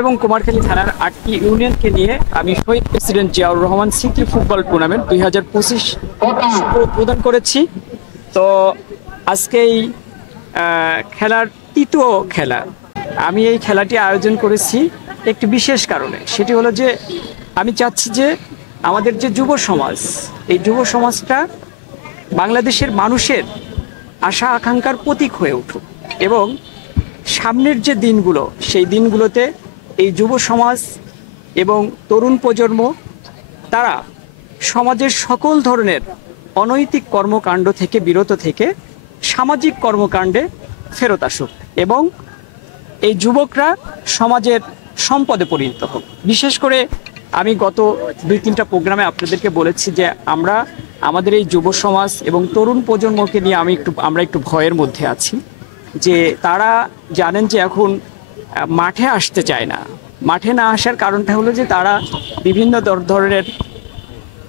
এবং কুমারখালী থানার 8টি ইউনিয়নকে নিয়ে আমি শহীদ president Ziaur Rahman city football tournament 2025 প্রদান করেছি। তো আজকে এই খেলার তৃতীয় খেলা, আমি এই খেলাটি আয়োজন করেছি একটি বিশেষ কারণে। সেটি হলো যে আমি চাচ্ছি যে আমাদের যে যুব সমাজ, এই যুব সমাজটা বাংলাদেশের মানুষের আশা আকাঙ্ক্ষার প্রতীক হয়ে উঠুক এবং সামনের যে দিনগুলো, সেই দিনগুলোতে এই যুব সমাজ এবং তরুণ প্রজন্ম তারা সমাজের সকল ধরনের অনৈতিক কর্মকাণ্ড থেকে বিরত থেকে সামাজিক কর্মকাণ্ডে ফেরত আসুক এবং এই যুবকরা সমাজের সম্পদে পরিণত হোক। বিশেষ করে আমি গত 2-3টা প্রোগ্রামে আপনাদেরকে বলেছি যে আমরা আমাদের এই যুব সমাজ এবং তরুণ প্রজন্মকে নিয়ে আমরা একটু ভয়ের মধ্যে আছি, যে তারা জানেন যে এখন মাঠে আসতে চায় না। মাঠে না আসার কারণটা হলো যে তারা বিভিন্ন ধরনের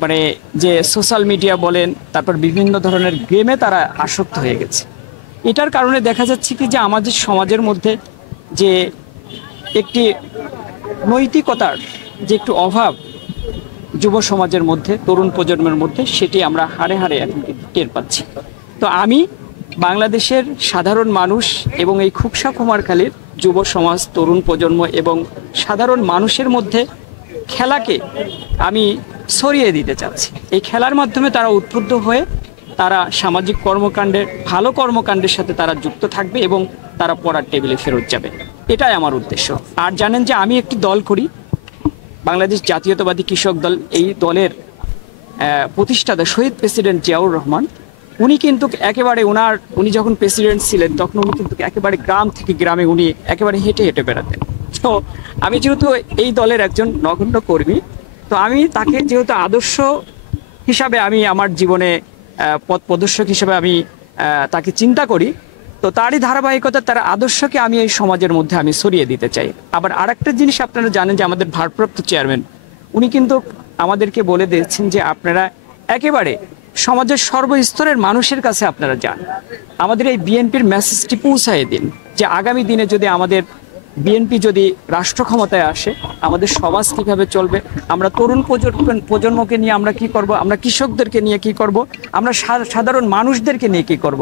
মানে যে সোশ্যাল মিডিয়া বলেন, তারপর বিভিন্ন ধরনের গেমে তারা আসক্ত হয়ে গেছে। এটার কারণে দেখা যাচ্ছে কি যে আমাদের সমাজের মধ্যে যে একটি নৈতিকতার যে একটু অভাব যুব সমাজের মধ্যে, তরুণ প্রজন্মের মধ্যে, সেটি আমরা হাড়ে হাড়ে এখন টের পাচ্ছি। তো আমি বাংলাদেশের সাধারণ মানুষ এবং এই খুকসা কুমারখালীর যুব সমাজ, তরুণ প্রজন্ম এবং সাধারণ মানুষের মধ্যে খেলাকে আমি ছড়িয়ে দিতে চাচ্ছি। এই খেলার মাধ্যমে তারা উদ্বুদ্ধ হয়ে তারা সামাজিক কর্মকাণ্ডে, ভালো কর্মকাণ্ডের সাথে তারা যুক্ত থাকবে এবং তারা পড়ার টেবিলে ফেরত যাবে। এটাই আমার উদ্দেশ্য। আর জানেন যে আমি একটি দল করি, বাংলাদেশ জাতীয়তাবাদী কৃষক দল। এই দলের প্রতিষ্ঠাতা শহীদ প্রেসিডেন্ট জিয়াউর রহমান, উনি কিন্তু একেবারে উনি যখন প্রেসিডেন্ট ছিলেন তখন উনি কিন্তু একেবারে গ্রাম থেকে গ্রামে উনি একেবারে হেঁটে হেঁটে বেড়াতেন। তো আমি যেহেতু এই দলের একজন নগণ্য কর্মী, তো আমি তাকে যেহেতু আদর্শ হিসাবে আমি আমার জীবনে পথ প্রদর্শক হিসেবে আমি তাকে চিন্তা করি, তো তারই ধারাবাহিকতা, তার আদর্শকে আমি এই সমাজের মধ্যে আমি ছড়িয়ে দিতে চাই। আবার আরেকটা জিনিস আপনারা জানেন যে আমাদের ভারপ্রাপ্ত চেয়ারম্যান উনি কিন্তু আমাদেরকে বলে দিয়েছেন যে আপনারা একেবারে সমাজের সর্বস্তরের মানুষের কাছে আপনারা যান, আমাদের এই বিএনপির মেসেজটি পৌঁছায় দিন যে আগামী দিনে যদি আমাদের বিএনপি যদি রাষ্ট্র ক্ষমতায় আসে, আমাদের সমাজ কীভাবে চলবে, আমরা তরুণ প্রজন্মকে নিয়ে আমরা কি করব, আমরা কৃষকদেরকে নিয়ে কি করব, আমরা সাধারণ মানুষদেরকে নিয়ে কি করব।